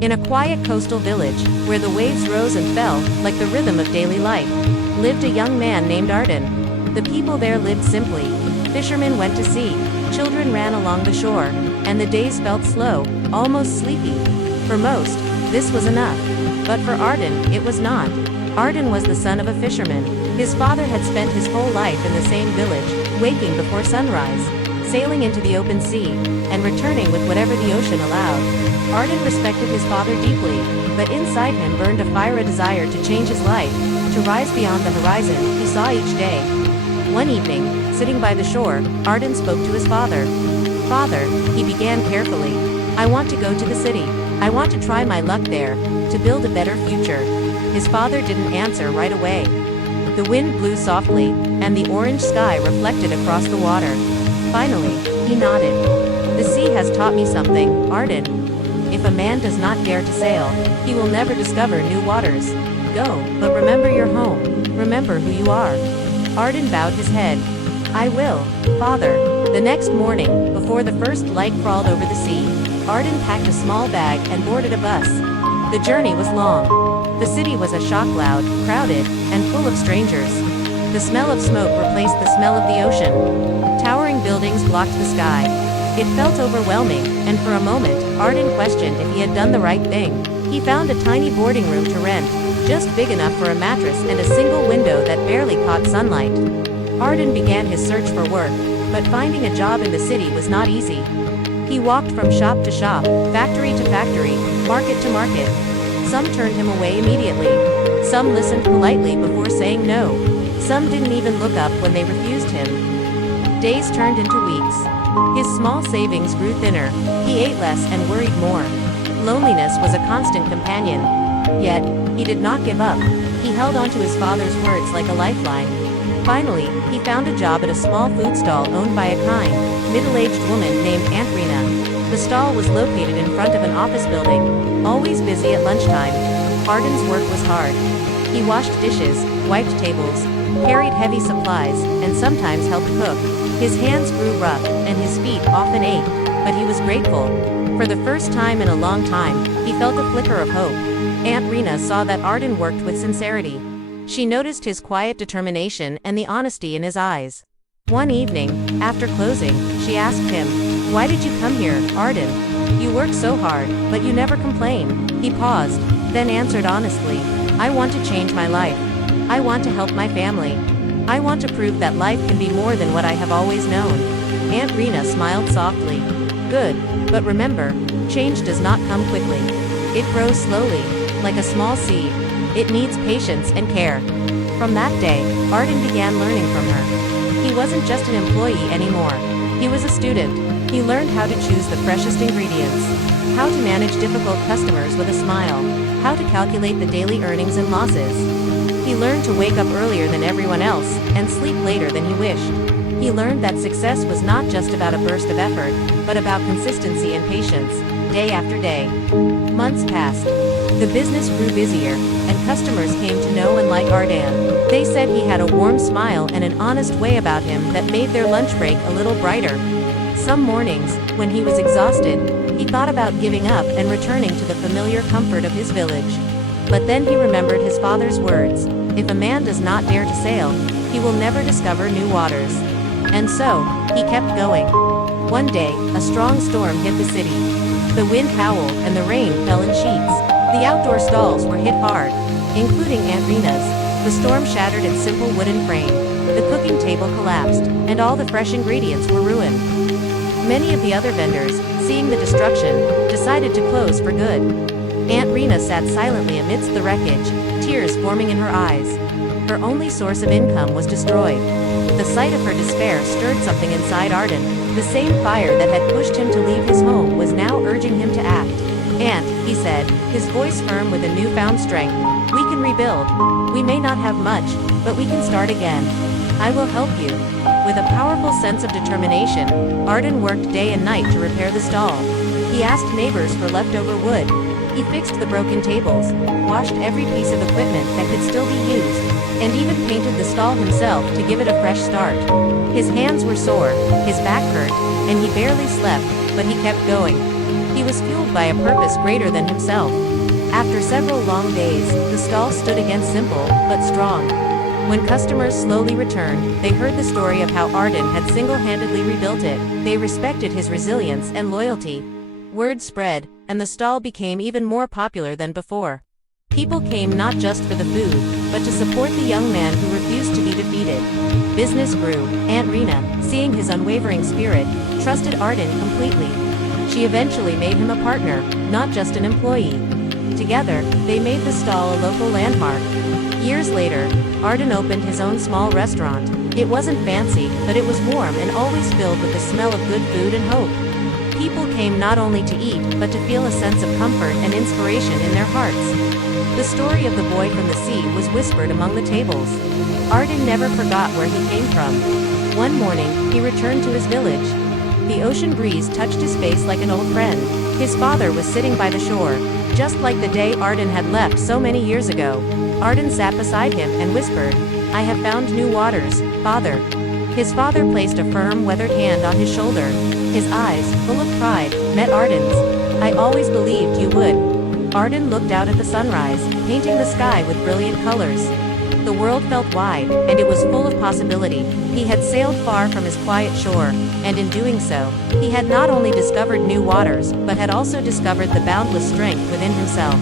In a quiet coastal village, where the waves rose and fell, like the rhythm of daily life, lived a young man named Arden. The people there lived simply. Fishermen went to sea, children ran along the shore, and the days felt slow, almost sleepy. For most, this was enough. But for Arden, it was not. Arden was the son of a fisherman. His father had spent his whole life in the same village, waking before sunrise, sailing into the open sea, and returning with whatever the ocean allowed. Arden respected his father deeply, but inside him burned a fire, a desire to change his life, to rise beyond the horizon he saw each day. One evening, sitting by the shore, Arden spoke to his father. "Father," he began carefully, "I want to go to the city. I want to try my luck there, to build a better future." His father didn't answer right away. The wind blew softly, and the orange sky reflected across the water. Finally, he nodded. "The sea has taught me something, Arden. If a man does not dare to sail, he will never discover new waters. Go, but remember your home. Remember who you are." Arden bowed his head. "I will, Father." The next morning, before the first light crawled over the sea, Arden packed a small bag and boarded a bus. The journey was long. The city was a shock, loud, crowded, and full of strangers. The smell of smoke replaced the smell of the ocean. Towering buildings blocked the sky. It felt overwhelming, and for a moment, Arden questioned if he had done the right thing. He found a tiny boarding room to rent, just big enough for a mattress and a single window that barely caught sunlight. Arden began his search for work, but finding a job in the city was not easy. He walked from shop to shop, factory to factory, market to market. Some turned him away immediately. Some listened politely before saying no. Some didn't even look up when they refused him. Days turned into weeks. His small savings grew thinner. He ate less and worried more. Loneliness was a constant companion. Yet, he did not give up. He held on to his father's words like a lifeline. Finally, he found a job at a small food stall owned by a kind, middle-aged woman named Aunt Rena. The stall was located in front of an office building, always busy at lunchtime. Arden's work was hard. He washed dishes, wiped tables, carried heavy supplies, and sometimes helped cook. His hands grew rough, and his feet often ached, but he was grateful. For the first time in a long time, he felt a flicker of hope. Aunt Rena saw that Arden worked with sincerity. She noticed his quiet determination and the honesty in his eyes. One evening, after closing, she asked him, "Why did you come here, Arden? You work so hard, but you never complain." He paused, then answered honestly, "I want to change my life. I want to help my family. I want to prove that life can be more than what I have always known." Aunt Rena smiled softly. "Good, but remember, change does not come quickly. It grows slowly, like a small seed. It needs patience and care." From that day, Arden began learning from her. He wasn't just an employee anymore. He was a student. He learned how to choose the freshest ingredients, how to manage difficult customers with a smile, how to calculate the daily earnings and losses. He learned to wake up earlier than everyone else, and sleep later than he wished. He learned that success was not just about a burst of effort, but about consistency and patience, day after day. Months passed. The business grew busier, and customers came to know and like Arden. They said he had a warm smile and an honest way about him that made their lunch break a little brighter. Some mornings, when he was exhausted, he thought about giving up and returning to the familiar comfort of his village. But then he remembered his father's words, "If a man does not dare to sail, he will never discover new waters." And so, he kept going. One day, a strong storm hit the city. The wind howled and the rain fell in sheets. The outdoor stalls were hit hard, including Aunt Rena's. The storm shattered its simple wooden frame. The cooking table collapsed, and all the fresh ingredients were ruined. Many of the other vendors, seeing the destruction, decided to close for good. Aunt Rena sat silently amidst the wreckage, tears forming in her eyes. Her only source of income was destroyed. The sight of her despair stirred something inside Arden. The same fire that had pushed him to leave his home was now urging him to act. "Aunt," he said, his voice firm with a newfound strength, "we can rebuild. We may not have much, but we can start again. I will help you." With a powerful sense of determination, Arden worked day and night to repair the stall. He asked neighbors for leftover wood. He fixed the broken tables, washed every piece of equipment that could still be used, and even painted the stall himself to give it a fresh start. His hands were sore, his back hurt, and he barely slept, but he kept going. He was fueled by a purpose greater than himself. After several long days, the stall stood again simple, but strong. When customers slowly returned, they heard the story of how Arden had single-handedly rebuilt it. They respected his resilience and loyalty. Word spread, and the stall became even more popular than before. People came not just for the food, but to support the young man who refused to be defeated. Business grew. Aunt Rena, seeing his unwavering spirit, trusted Arden completely. She eventually made him a partner, not just an employee. Together, they made the stall a local landmark. Years later, Arden opened his own small restaurant. It wasn't fancy, but it was warm and always filled with the smell of good food and hope. People came not only to eat, but to feel a sense of comfort and inspiration in their hearts. The story of the boy from the sea was whispered among the tables. Arden never forgot where he came from. One morning, he returned to his village. The ocean breeze touched his face like an old friend. His father was sitting by the shore, just like the day Arden had left so many years ago. Arden sat beside him and whispered, "I have found new waters, father." His father placed a firm, weathered hand on his shoulder. His eyes, full of pride, met Arden's. "I always believed you would." Arden looked out at the sunrise, painting the sky with brilliant colors. The world felt wide, and it was full of possibility. He had sailed far from his quiet shore, and in doing so, he had not only discovered new waters, but had also discovered the boundless strength within himself.